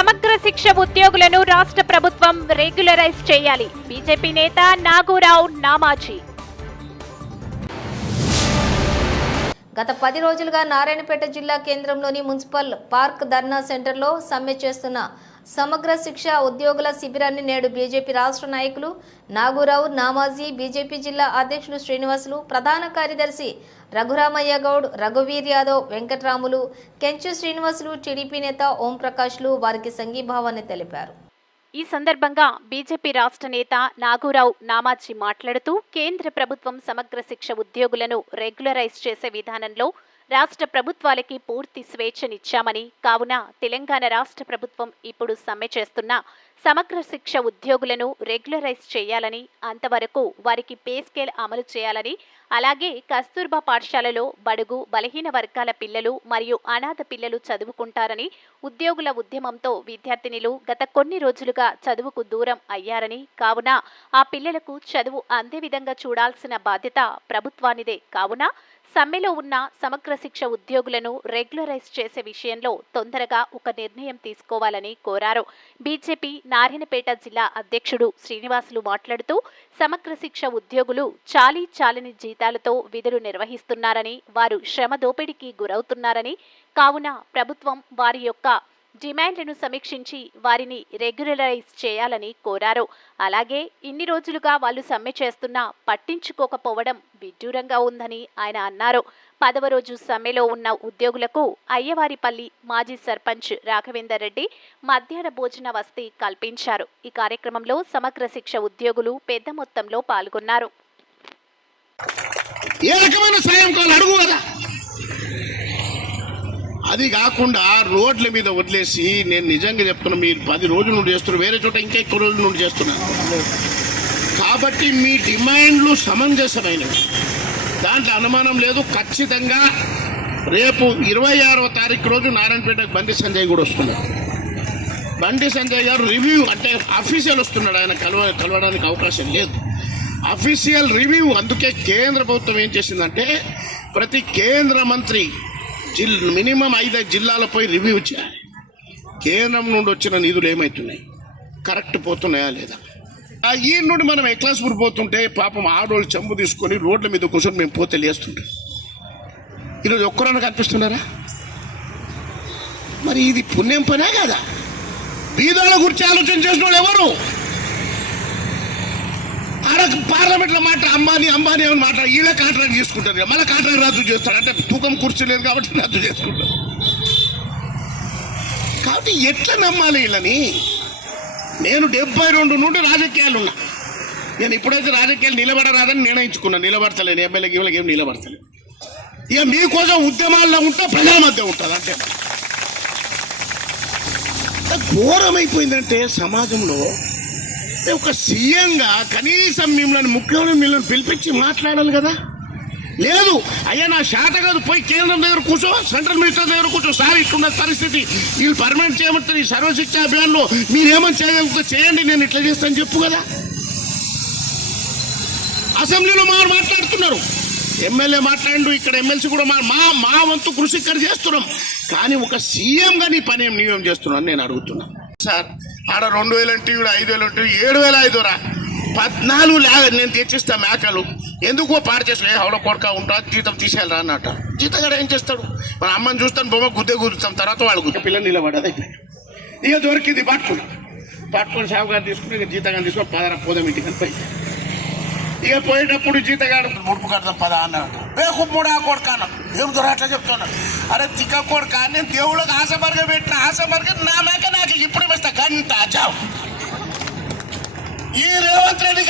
సమగ్ర శిక్ష ఉద్యోగులను రాష్ట్ర ప్రభుత్వం రెగ్యులరైజ్ చేయాలి. బీజేపీ నేత నాగూరావు నామాజీ. గత పది రోజులుగా నారాయణపేట జిల్లా కేంద్రంలోని మున్సిపల్ పార్క్ ధర్నా సెంటర్లో సమ్మె చేస్తున్న సమగ్ర శిక్ష ఉద్యోగుల శిబిరాన్ని నేడు బీజేపీ రాష్ట్ర నాయకులు నాగూరావు నామాజీ బీజేపీ జిల్లా అధ్యక్షులు శ్రీనివాసులు ప్రధాన కార్యదర్శి రఘురామయ్య గౌడ్ రఘువీర్ యాదవ్ వెంకట్రాములు కెంచు శ్రీనివాసులు టీడీపీ నేత ఓంప్రకాష్లు వారికి సంఘీభావాన్ని తెలిపారు. ఈ సందర్భంగా బీజేపీ రాష్ట్ర నేత నాగూరావు నామాజీ మాట్లాడుతూ కేంద్ర ప్రభుత్వం సమగ్ర శిక్ష ఉద్యోగులను రెగ్యులరైజ్ చేసే విధానంలో రాష్ట్ర ప్రభుత్వాలకి పూర్తి స్వేచ్ఛనిచ్చామని కావున తెలంగాణ రాష్ట్ర ప్రభుత్వం ఇప్పుడు సమ్మె చేస్తున్న సమగ్ర శిక్ష ఉద్యోగులను రెగ్యులరైజ్ చేయాలని అంతవరకు వారికి పే స్కేల్ అమలు చేయాలని అలాగే కస్తూర్బా పాఠశాలలో బడుగు బలహీన వర్గాల పిల్లలు మరియు అనాథ పిల్లలు చదువుకుంటారని ఉద్యోగుల ఉద్యమంతో విద్యార్థినిలు గత కొన్ని రోజులుగా చదువుకు దూరం అయ్యారని కావున ఆ పిల్లలకు చదువు అందే విధంగా చూడాల్సిన బాధ్యత ప్రభుత్వానిదే. కావున సమ్మెలో ఉన్న సమగ్ర శిక్ష ఉద్యోగులను రెగ్యులరైజ్ చేసే విషయంలో తొందరగా ఒక నిర్ణయం తీసుకోవాలని కోరారు. బీజేపీ నారాయణపేట జిల్లా అధ్యక్షుడు శ్రీనివాసులు మాట్లాడుతూ సమగ్ర శిక్ష ఉద్యోగులు చాలీ చాలని జీతాలతో విధులు నిర్వహిస్తున్నారని వారు శ్రమ దోపిడీకి గురవుతున్నారని కావున ప్రభుత్వం వారి యొక్క డిమాండ్లను సమీక్షించి వారిని రెగ్యులరైజ్ చేయాలని కోరారు. అలాగే ఇన్ని రోజులుగా వాళ్ళు సమ్మె చేస్తున్నా పట్టించుకోకపోవడం విడ్డూరంగా ఉందని ఆయన అన్నారు. పదవ రోజు సమ్మెలో ఉన్న ఉద్యోగులకు అయ్యవారిపల్లి మాజీ సర్పంచ్ రాఘవేందర్ రెడ్డి మధ్యాహ్న భోజన వసతి కల్పించారు. ఈ కార్యక్రమంలో సమగ్ర శిక్ష ఉద్యోగులు పెద్ద మొత్తంలో పాల్గొన్నారు. ఏ రకమైన సాయం కావాలి అడుగు కదా. అది కాకుండా రోడ్ల మీద వదిలేసి నేను నిజంగా చెప్తున్నా మీరు పది రోజుల నుండి చేస్తున్నారు వేరే చోట ఇంకా ఎక్కువ రోజుల నుండి చేస్తున్నారు. కాబట్టి మీ డిమాండ్లు సమంజసమైనవి. దాంట్లో అనుమానం లేదు ఖచ్చితంగా రేపు ఇరవై ఆరవ తారీఖు రోజు నారాయణపేటకు బండి సంజయ్ కూడా వస్తున్నారు బండి సంజయ్ గారు రివ్యూ అంటే అఫీషియల్ వస్తున్నాడు ఆయన కలవ కలవడానికి అవకాశం లేదు. అఫీషియల్ రివ్యూ అందుకే కేంద్ర ప్రభుత్వం ఏం చేసిందంటే ప్రతి కేంద్ర మంత్రి జిల్ మినిమం ఐదు జిల్లాలపై రివ్యూ చేయాలి కేంద్రం నుండి వచ్చిన నిధులు ఏమవుతున్నాయి కరెక్ట్ పోతున్నాయా లేదా? ఆ ఈ నుండి మనం ఎక్లాస్పూర్ పోతుంటే పాపం ఆడోళ్ళు చెంబు తీసుకొని రోడ్ల మీద కూర్చొని మేము పోతే లేస్తుంటాం ఈరోజు ఒక్కరన్నా కనిపిస్తున్నారా? మరి ఇది పుణ్యం పనే కదా? బీదాల గురించి ఆలోచన చేసిన వాళ్ళు ఎవరు ఆడ పార్లమెంట్లో మాట అంబానీ అంబానీ అని మాట వీళ్ళ కాంట్రాక్ట్ చేసుకుంటారు మళ్ళీ కాంట్రాక్ట్ రద్దు చేస్తారు. అంటే తూకం కూర్చోలేదు కాబట్టి రద్దు చేసుకుంటారు. కాబట్టి ఎట్లా నమ్మాలి వీళ్ళని? నేను డెబ్బై రెండు నుండి రాజకీయాలు ఉన్నా. నేను ఇప్పుడైతే రాజకీయాలు నిలబడరాదని నిర్ణయించుకున్నాను నిలబడతలేను. ఎమ్మెల్యే గీళ్ళకి ఏం నిలబడతలేదు ఇక మీకోసం ఉద్యమాల్లో ఉంటే ప్రజల మధ్య ఉంటుంది అంతే. ఘోరమైపోయిందంటే సమాజంలో ఒక సీఎంగా కనీసం మిమ్మల్ని ముఖ్యమంత్రి మిమ్మల్ని పిలిపించి మాట్లాడాలి కదా? లేదు. అయ్యా నా శాత కాదు. పోయి కేంద్రం దగ్గర కూర్చో సెంట్రల్ మినిస్టర్ దగ్గర కూర్చో. సార్ ఇట్లున్న పరిస్థితి. వీళ్ళు పర్మనెంట్ చేయమంటారు ఈ సర్వశిక్ష అభియాన్లో మీరేమని చేయగలుగుతా చేయండి. నేను ఇట్లా చేస్తాను చెప్పు కదా. అసెంబ్లీలో మా మాట్లాడుతున్నారు. ఎమ్మెల్యే మాట్లాడు ఇక్కడ ఎమ్మెల్సీ కూడా మా మా వంతు కృషి ఇక్కడ చేస్తున్నాం. కానీ ఒక సీఎంగా నీ పని ఏం? నీవేం చేస్తున్నాను నేను అడుగుతున్నాను సార్ ఆడ రెండు వేలు అంటే ఈవిడ ఐదు వేలు అంటే ఏడు వేల ఐదురా పద్నాలుగు లే నేను తెచ్చిస్తా మేకలు. ఎందుకో పాడు చేసిన? ఏ హౌడ కొడక ఉంటా జీతం తీసేయాలరా అన్నట్ట జీతగాడు ఏం చేస్తాడు? మన అమ్మని చూస్తాను బొమ్మ గుద్దే గుద్దుతాం తర్వాత వాళ్ళు గుద్దే పిల్లలు నిలబడదు ఇక దొరికింది పట్టుకుని. పట్టుకొని సాగుగారు తీసుకుని ఇక జీతగాని తీసుకొని పదరా పోదాం ఇంటికి పోయి. ఇక పోయేటప్పుడు జీతగాడు ముడుపు కడతాం పద అన్నాడు. బేకు మూడా అన్న ఏం దొర చెప్తున్నాను అరే తిక్క కొడుక నేను దేవుళ్ళకి ఆశ బర్గ పెట్టిన ఆశ బర్గ నా మేక నాకు ఇప్పుడు వస్తా గంట జావ్ ఈ రేవంత్ రెడ్డి